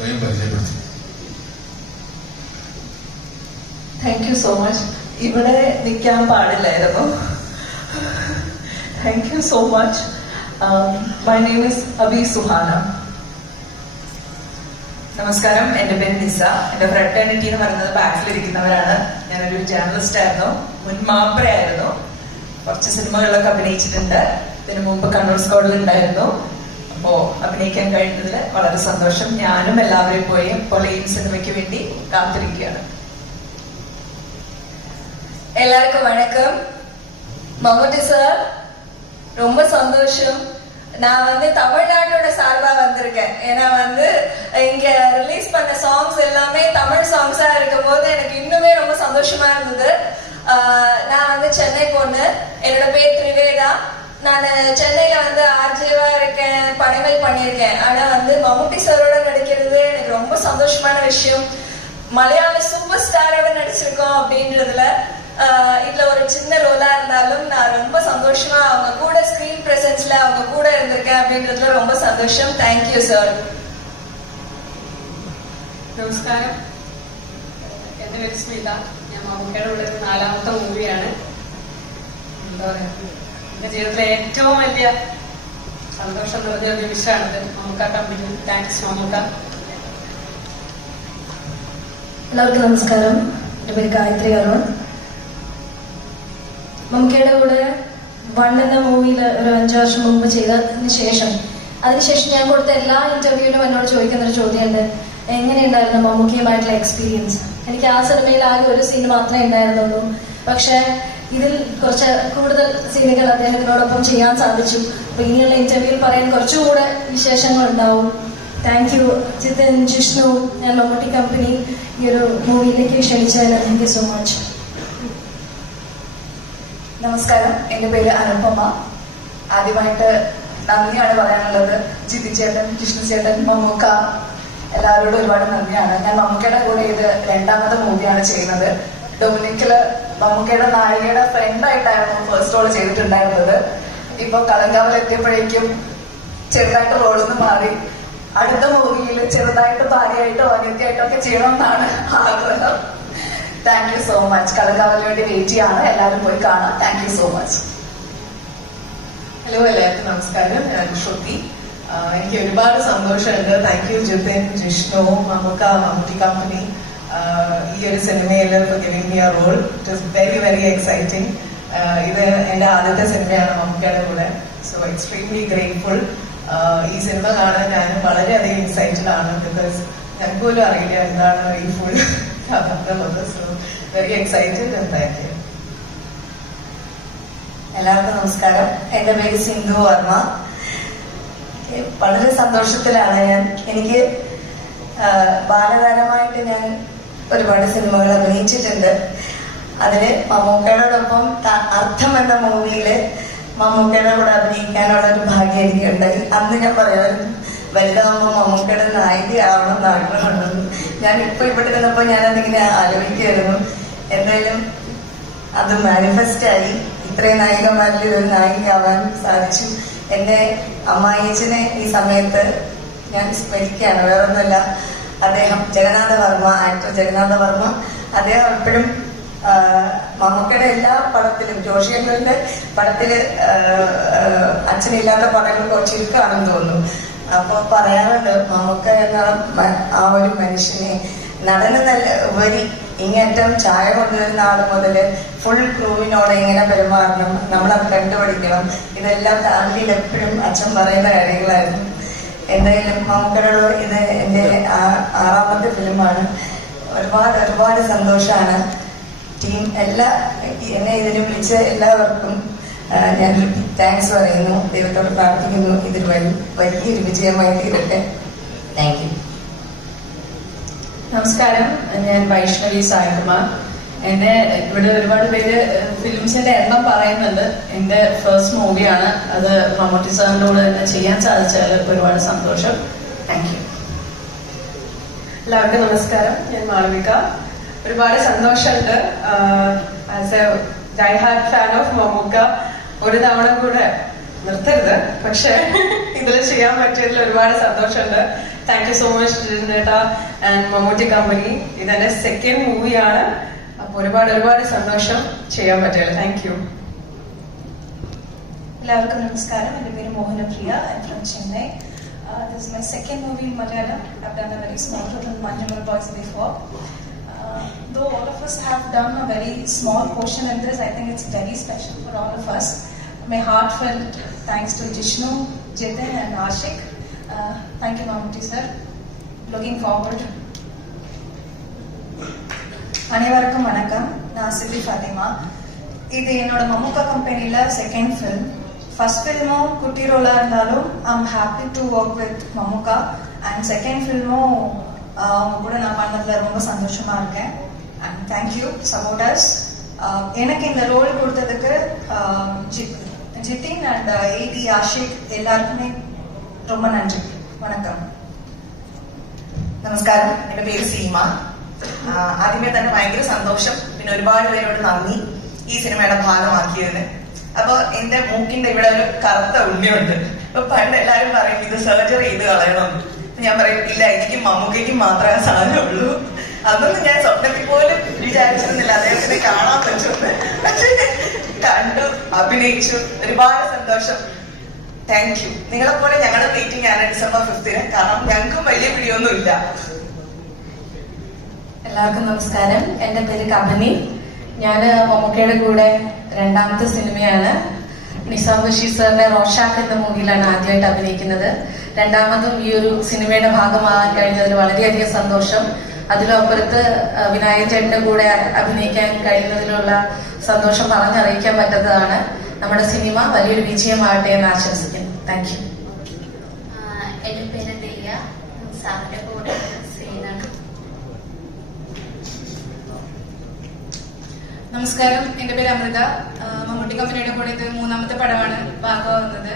സ്വയം പരിചയപ്പെടുത്തി. Thank you so much. ഇവിടെ നിൽക്കാൻ പാടില്ലായിരുന്നു. Thank you so much. My name is Abi Suhana. നമസ്കാരം, എൻ്റെ പേര് നിസ. എൻ്റെ ഫ്രട്ടേണിറ്റി എന്ന് പറയുന്നത് ബാക്കിലിരിക്കുന്നവരാണ്. ഞാനൊരു ജേർണലിസ്റ്റ് ആയിരുന്നു, മുൻ മാപ്രയായിരുന്നു, കുറച്ച് സിനിമകളിലൊക്കെ അഭിനയിച്ചിട്ടുണ്ട്. ഇതിനു മുമ്പ് കണ്ണൂർ സ്ക്വാഡിൽ ഉണ്ടായിരുന്നു. അപ്പോ അഭിനയിക്കാൻ കഴിഞ്ഞതിൽ വളരെ സന്തോഷം. ഞാനും എല്ലാവരെയും പോയി ഇപ്പോൾ ഈ സിനിമയ്ക്ക് വേണ്ടി കാത്തിരിക്കുകയാണ്. எல்லாருக்கும் வணக்கம். மம்முட்டி சார், ரொம்ப சந்தோஷம். நான் தமிழ்நாட்டோட சார்பா வந்திருக்கேன். ஏன்னா இங்க ரிலீஸ் பண்ண சாங்ஸ் எல்லாமே தமிழ் சாங்ஸா இருக்கும் போது எனக்கு இன்னுமே ரொம்ப சந்தோஷமா இருந்தது. நான் சென்னை பொண்ணு. என்னோட பேர் திரிவேதா. நான் சென்னையில ஆர்ஜேவா இருக்கேன், படங்கள் பண்ணியிருக்கேன். ஆனா மம்முட்டி சாரோட நடிக்கிறது எனக்கு ரொம்ப சந்தோஷமான விஷயம். மலையாள சூப்பர் ஸ்டாரோட நடிச்சிருக்கோம் அப்படின்றதுல இதுல ஒரு சின்ன ரோலா இருந்தாலும் நான் ரொம்ப சந்தோஷமா அவங்க கூட ஸ்கிரீன் பிரசன்ஸ்ல அவங்க கூட இருந்திருக்கேன் அப்படின்றதுல ரொம்ப சந்தோஷம். Thank you sir. നമസ്കാരം, എൻ്റെ പേര് സ്മിത. ഞാൻ മമ്മൂക്കയുടെ ഉള്ള 4ാമത്തെ മൂവിയാണ്. എന്താ പറയാ, എൻ്റെ ജീവിതത്തിലെ ഏറ്റവും വലിയ സന്തോഷം നിറഞ്ഞ ഒരു നിമിഷമാണിത്. മമ്മൂക്ക കമ്പനി. താങ്ക്സ് മമ്മൂക്ക. എല്ലാവർക്കും നമസ്കാരം. എൻ്റെ പേര് ഗായത്രി അരുൺ. മമ്മൂക്കയുടെ കൂടെ 1 എന്ന മൂവിയിൽ ഒരു 5 വർഷം മുമ്പ് ചെയ്തതിന് ശേഷം ഞാൻ കൊടുത്ത എല്ലാ ഇന്റർവ്യൂവിലും എന്നോട് ചോദിക്കുന്നൊരു ചോദ്യമുണ്ട്, എങ്ങനെയുണ്ടായിരുന്നു മമ്മൂക്കയുമായിട്ടുള്ള എക്സ്പീരിയൻസ്. എനിക്ക് ആ സിനിമയിൽ ആകെ ഒരു സീൻ മാത്രമേ ഉണ്ടായിരുന്നുള്ളൂ. പക്ഷെ ഇതിൽ കുറച്ച് കൂടുതൽ സീനുകൾ അദ്ദേഹത്തിനോടൊപ്പം ചെയ്യാൻ സാധിച്ചു. അപ്പൊ ഇനിയുള്ള ഇന്റർവ്യൂവിൽ പറയാൻ കുറച്ചുകൂടെ വിശേഷങ്ങൾ ഉണ്ടാവും. താങ്ക് യു ജിതിൻ, ജിഷ്ണു, ഞാൻ മമ്മൂട്ടി കമ്പനി ഈ ഒരു മൂവിയിലേക്ക് ക്ഷണിച്ചതിന് താങ്ക് യു സോ മച്ച്. നമസ്കാരം, എൻ്റെ പേര് അനുപമ. ആദ്യമായിട്ട് നന്ദിയാണ് പറയാനുള്ളത്. ജിതിൻ ചേട്ടൻ, ജിഷ്ണു ചേട്ടൻ, മമ്മൂക്ക, എല്ലാവരോടും ഒരുപാട് നന്ദിയാണ്. ഞാൻ മമ്മൂക്കയുടെ കൂടെ ഇത് 2ാമത്തെ മൂവിയാണ് ചെയ്യുന്നത്. ഡൊമിനിക്കില് മമ്മൂക്കയുടെ നായികയുടെ ഫ്രണ്ടായിട്ടായിരുന്നു ഫസ്റ്റ് റോൾ ചെയ്തിട്ടുണ്ടായിരുന്നത്. ഇപ്പൊ കളങ്കാവൽ എത്തിയപ്പോഴേക്കും ചെറുതായിട്ട് റോളിന്ന് മാറി അടുത്ത മൂവിയിൽ ചെറുതായിട്ട് ഭാര്യയായിട്ടോ അനിയത്തിയായിട്ടോ ഒക്കെ ചെയ്യണമെന്നാണ് ആഗ്രഹം. Thank you so much. കളങ്കാവലിന് വേണ്ടി വെയിറ്റ് ചെയ്യാണ്. എല്ലാവരും പോയി കാണാം. Thank you so much. Hello, എല്ലാവർക്കും നമസ്കാരം. ഞാൻ ശ്രുതി. എനിക്ക് ഒരുപാട് സന്തോഷമുണ്ട്. Thank you Jithin, Jishnu, Mammukka, Mammootty company ഈ ഒരു സിനിമയിൽ giving me a role. It is very very exciting. ഇത് എൻ്റെ ആദ്യത്തെ സിനിമയാണ് മമ്മൂക്കയുടെ കൂടെ. So extremely grateful. ഈ സിനിമ കാണാൻ ഞാനും വളരെയധികം എക്സൈറ്റഡ് ആണ്. ബിക്കോസ് ഞങ്ങൾക്ക് പോലും അറിയില്ല എന്താണ് ഈ ഫുൾ കഥ. So very excited and thank you. എല്ലാവർക്കും നമസ്കാരം. എൻ്റെ പേര് സിന്ധു വർമ്മ. വളരെ സന്തോഷത്തിലാണ് ഞാൻ. എനിക്ക് ബാലതാരമായിട്ട് ഞാൻ ഒരുപാട് സിനിമകൾ അഭിനയിച്ചിട്ടുണ്ട്. അതില് മമ്മൂക്കയോടൊപ്പം അർത്ഥം എന്ന മൂവിയില് മമ്മൂക്കയുടെ കൂടെ അഭിനയിക്കാനുള്ള ഒരു ഭാഗ്യം എനിക്കുണ്ടായി. അന്ന് ഞാൻ പറയുമായിരുന്നു, വലുതാകുമ്പോൾ മമ്മൂക്കയുടെ നായിക ആവണം എന്ന് ആഗ്രഹമുണ്ടെന്ന്. ഞാൻ ഇപ്പൊ ഇവിടെ ഇരുന്നപ്പോൾ ഞാനതിങ്ങനെ ആലോചിക്കുമായിരുന്നു. എന്തായാലും അത് മാനിഫെസ്റ്റായി. ഇത്രയും നായികമാരിൽ ഒരു നായികയാവാൻ സാധിച്ചു. എന്റെ അമ്മായിയച്ഛനെ ഈ സമയത്ത് ഞാൻ സ്മരിക്കുകയാണ്, വേറൊന്നുമല്ല. അദ്ദേഹം ജഗന്നാഥ വർമ്മ, ആക്ടർ ജഗന്നാഥ വർമ്മ. അദ്ദേഹം എപ്പോഴും മമ്മൂക്കയുടെ എല്ലാ പടത്തിലും, ജോഷിയങ്ങളുടെ പടത്തില് അച്ഛനില്ലാത്ത പടങ്ങൾ ചുരുക്കമാണെന്ന് തോന്നുന്നു. അപ്പൊ പറയാറുണ്ട്, മമ്മൂക്ക എന്ന ആ ഒരു മനുഷ്യനെ നടന് നല്ല ഉപരി ഇങ്ങേറ്റം ചായ കൊണ്ടുവരുന്ന ആള് മുതല് ഫുൾ ക്രൂവിനോട് എങ്ങനെ പെരുമാറണം, നമ്മളത് കണ്ടുപിടിക്കണം, ഇതെല്ലാം ഫാമിലിയിൽ എപ്പോഴും അച്ഛൻ പറയുന്ന കാര്യങ്ങളായിരുന്നു. എന്തായാലും മമ്മൂക്കയോട് ഇത് എൻ്റെ 6ാമത്തെ ഫിലിമാണ്. ഒരുപാട് ഒരുപാട് സന്തോഷമാണ്. ടീം എന്നെ ഇതിന് വിളിച്ച എല്ലാവർക്കും ഞാൻ താങ്ക്സ് പറയുന്നു. ദൈവത്തോട് പ്രാർത്ഥിക്കുന്നു ഇതൊരു വലിയൊരു വിജയമായി തീരട്ടെ. Thank you. നമസ്കാരം, ഞാൻ വൈഷ്ണവി സായികുമാർ. എന്നെ ഇവിടെ ഒരുപാട് പേര് ഫിലിംസിന്റെ എണ്ണം പറയുന്നുണ്ട്. എന്റെ ഫസ്റ്റ് മൂവിയാണ്. അത് മമ്മൂട്ടി സാറിന്റെ കൂടെ തന്നെ ചെയ്യാൻ സാധിച്ചാൽ ഒരുപാട് സന്തോഷം. Thank you. എല്ലാവർക്കും നമസ്കാരം. ഞാൻ മാളവിക. ഒരുപാട് സന്തോഷമുണ്ട്. As a die hard fan of Mammukka ഒരു തവണ കൂടെ നിർത്തരുത്, പക്ഷെ ഇതിൽ ചെയ്യാൻ പറ്റിയതിൽ ഒരുപാട് സന്തോഷമുണ്ട്. താങ്ക് യു സോ മച്ച് ജിതേട്ടാ ആൻഡ് മമ്മൂട്ടി കമ്പനി. ഇതെന്റെ സെക്കൻഡ് മൂവിയാണ്. അപ്പൊ ഒരുപാട് സന്തോഷം ചെയ്യാൻ പറ്റിയത്. Thank you. എല്ലാവർക്കും നമസ്കാരം. എൻ്റെ പേര് Mohanapriya. I'm from Chennai. This is my second movie in Malayalam. I've done a very small role in Manjamal Boys before. Though all of us have done a very small portion in this, I think it's very special for all of us. My heartfelt thanks to Jishnu, Jitin and Ashik. Thank you, Mammootty sir. Looking forward. அனைவருக்கும் வணக்கம். நான் CP Fathima. இது என்னோட மம்முக்கா கம்பெனியில் second film. First ஃபில்மும் குட்டி ரோலாக இருந்தாலும் I'm happy to work with Mammukka. And second ஃபில்மும் அவங்க கூட நான் பண்ணதில் ரொம்ப சந்தோஷமா இருக்கேன். And thank you supporters. எனக்கு இந்த ரோல் கொடுத்ததுக்கு ஜிதின் அண்ட் ஏடி ஆஷிக் எல்லாருக்குமே ரொம்ப നന്ദി. വണക്കം. നമസ്കാരം, എൻ്റെ പേര് സീമ. ആദ്യമേ തന്നെ ഭയങ്കര സന്തോഷം, പിന്നെ ഒരുപാട് പേരോട് നന്ദി ഈ സിനിമയുടെ ഭാഗമാക്കിയതിന്. അപ്പൊ എന്റെ മൂക്കിന്റെ ഇവിടെ ഒരു കറുത്ത ഉണ്ണിയുണ്ട്. അപ്പൊ പണ്ട് എല്ലാരും പറയും ഇത് സർജറി ചെയ്ത് കളയണമെന്ന്. ഞാൻ പറയും ഇല്ല, എനിക്ക് മമ്മൂക്കയ്ക്ക് മാത്രമേ സാധനമുള്ളൂ. അതൊന്നും ഞാൻ സ്വപ്നത്തിൽ പോലും വിചാരിച്ചിരുന്നില്ല അദ്ദേഹത്തിനെ കാണാൻ പറ്റുമെന്ന്. പക്ഷെ കണ്ടു, അഭിനയിച്ചു, ഒരുപാട് സന്തോഷം. Thank U. നിങ്ങളെപ്പോലെ ഞങ്ങളുടെ മീറ്റിംഗ് ആണ് December 5th. കാരണം ഞങ്ങൾക്കും വലിയ പിടിയൊന്നുമില്ല. എല്ലാവർക്കും നമസ്കാരം. എൻ്റെ പേര് കബനി. ഞാൻ മമ്മൂക്കയുടെ കൂടെ രണ്ടാമത്തെ സിനിമയാണ്. നിസാം ബഷീർ സാറിന്റെ റോഷാക്ക് എന്ന മൂവിയിലാണ് ആദ്യമായിട്ട് അഭിനയിക്കുന്നത്. രണ്ടാമതും ഈ ഒരു സിനിമയുടെ ഭാഗമാകാൻ കഴിഞ്ഞതിൽ വളരെയധികം സന്തോഷം. അതിലപ്പുറത്ത് വിനായകൻ ചേട്ടന്റെ കൂടെ അഭിനയിക്കാൻ കഴിയുന്നതിലുള്ള സന്തോഷം പറഞ്ഞറിയിക്കാൻ പറ്റാത്തതാണ്. നമ്മുടെ സിനിമ വലിയൊരു വിജയമാകട്ടെ എന്ന് ആശംസിക്കുന്നു. Thank you. എൻ്റെ പേര് ദിയ. സാറിന്റെ കൂടെ സീനാണ്. നമസ്കാരം, എൻ്റെ പേര് അമൃത. മമ്മൂട്ടി കമ്പനിയുടെ കൂടെ ഇത് മൂന്നാമത്തെ പടമാണ് ഭാഗമാകുന്നത്.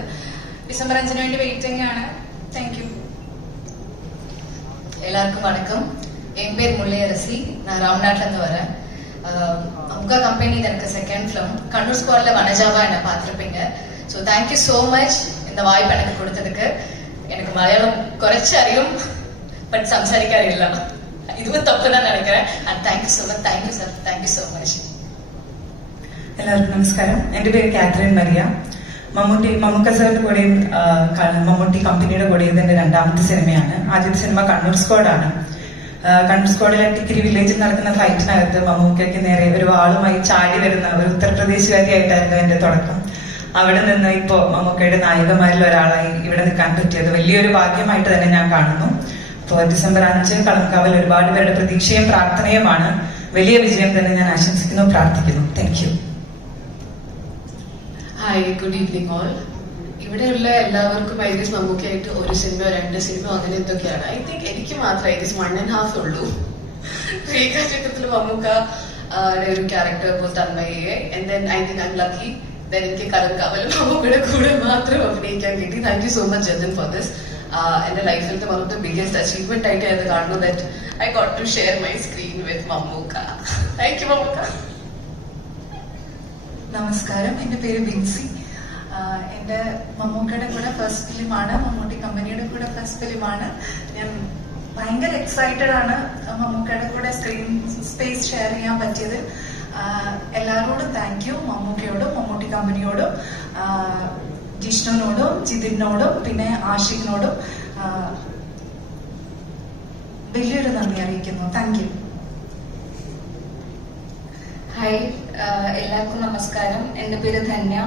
December 5 വേണ്ടി വെയിറ്റിംഗ് ആണ്. Thank you. எல்லாருக்கும் வணக்கம். என் பேர் முள்ளையரசி. நான் ராம்நாட்லேருந்து வரேன். உங்க கம்பெனி இது எனக்கு செகண்ட் ஃபிலிம். கண்ணூர் ஸ்குவாட்ல வனஜாவா என்னை பார்த்துருப்பீங்க. ஸோ தேங்க்யூ ஸோ மச் இந்த வாய்ப்பு எனக்கு கொடுத்ததுக்கு. எனக்கு மலையாளம் குறைச்சி அறியும், பட் സംസാരിക്കാൻ അറിയില്ല. இதுவும் தப்பு தான் நினைக்கிறேன். And thank you so much. Thank you sir. Thank you so much. എല്ലാവർക്കും നമസ്കാരം. എൻ്റെ പേര് കാത്രിൻ മരിയ. മമ്മൂക്ക സാറിന്റെ കൂടെയും മമ്മൂട്ടി കമ്പനിയുടെ കൂടെയും ഇതിന്റെ രണ്ടാമത്തെ സിനിമയാണ്. ആദ്യത്തെ സിനിമ കണ്ണൂർ സ്ക്വാഡാണ്. കണ്ണൂർ സ്ക്വാഡിലെ ടിക്കരി വില്ലേജിൽ നടക്കുന്ന ഫൈറ്റിനകത്ത് മമ്മൂക്കയ്ക്ക് നേരെ ഒരു വാളുമായി ചാടി വരുന്ന ഒരു ഉത്തർപ്രദേശുകാരിയായിട്ടായിരുന്നു എന്റെ തുടക്കം. അവിടെ നിന്ന് ഇപ്പോൾ മമ്മൂക്കയുടെ നായികമാരിൽ ഒരാളായി ഇവിടെ നിൽക്കാൻ പറ്റിയത് വലിയൊരു ഭാഗ്യമായിട്ട് തന്നെ ഞാൻ കാണുന്നു. അപ്പോൾ December 5 കളംകാവൽ ഒരുപാട് പേരുടെ പ്രതീക്ഷയും പ്രാർത്ഥനയുമാണ്. വലിയ വിജയം തന്നെ ഞാൻ ആശംസിക്കുന്നു, പ്രാർത്ഥിക്കുന്നു. Thank you. Hi, good evening all. ഇവിടെയുള്ള എല്ലാവർക്കും ഐതിസ് മമ്മൂക്കയായിട്ട് ഒരു സിനിമയോ 2 സിനിമയോ അങ്ങനെ എന്തൊക്കെയാണ്. ഐ തിങ്ക് എനിക്ക് മാത്രമേ ഐതിസ് 1.5 ഉള്ളൂ. രേഖാചക്രത്തിൽ മമ്മൂക്ക ഒരു ക്യാരക്ടർ ഇപ്പോൾ തന്മയെ. And then I think I am lucky then എനിക്ക് കലങ്കാവൽ മമ്മൂക്കയുടെ കൂടെ മാത്രം അഭിനയിക്കാൻ കിട്ടി. Thank you so much Jithin for this. എന്റെ ലൈഫിലത്തെ one of the biggest achievement ആയിട്ട് അത് കാണുന്നു that I got to share my screen with Mammukka. Thank you Mammukka. നമസ്കാരം, എൻ്റെ പേര് ബിൻസി. എൻ്റെ മമ്മൂക്കയുടെ കൂടെ ഫസ്റ്റ് ഫിലിമാണ്, മമ്മൂട്ടി കമ്പനിയുടെ കൂടെ ഫസ്റ്റ് ഫിലിമാണ്. ഞാൻ ഭയങ്കര എക്സൈറ്റഡ് ആണ് മമ്മൂക്കയുടെ കൂടെ സ്ക്രീൻ സ്പേസ് ഷെയർ ചെയ്യാൻ പറ്റിയത്. എല്ലാവരോടും താങ്ക് യു. മമ്മൂക്കയോടും മമ്മൂട്ടി കമ്പനിയോടും ജിഷ്ണുവിനോടും ജിതിനോടും പിന്നെ ആഷിഖിനോടും വലിയൊരു നന്ദി അറിയിക്കുന്നു. Thank you. ഹായ്, എല്ലാവർക്കും നമസ്കാരം. എൻ്റെ പേര് ധന്യ.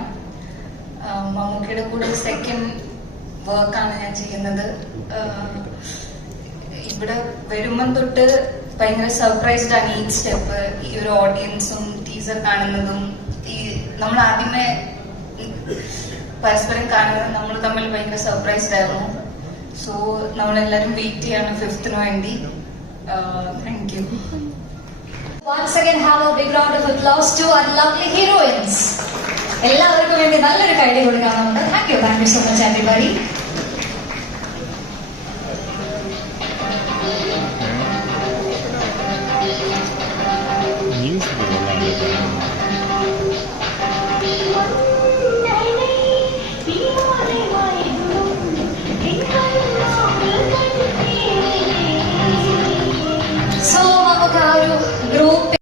മമ്മൂക്കയുടെ കൂടെ സെക്കൻഡ് വർക്കാണ് ഞാൻ ചെയ്യുന്നത്. ഇവിടെ വരുമ്പം തൊട്ട് ഭയങ്കര സർപ്രൈസ്ഡ് ആണ് ഈ സ്റ്റെപ്പ്. ഈ ഒരു ഓഡിയൻസും ടീസർ കാണുന്നതും നമ്മൾ ആദ്യമേ പരസ്പരം കാണുന്നത് നമ്മൾ തമ്മിൽ ഭയങ്കര സർപ്രൈസ്ഡ് ആയിരുന്നു. സോ നമ്മളെല്ലാവരും വെയിറ്റ് ചെയ്യാണ് 5th വേണ്ടി. Thank you. Once again, have a big round of applause to our lovely heroines. എല്ലാവർക്കും വേണ്ടി നല്ലൊരു കൈ കൊടുക്കാം നമുക്ക്. Thank you so much everybody.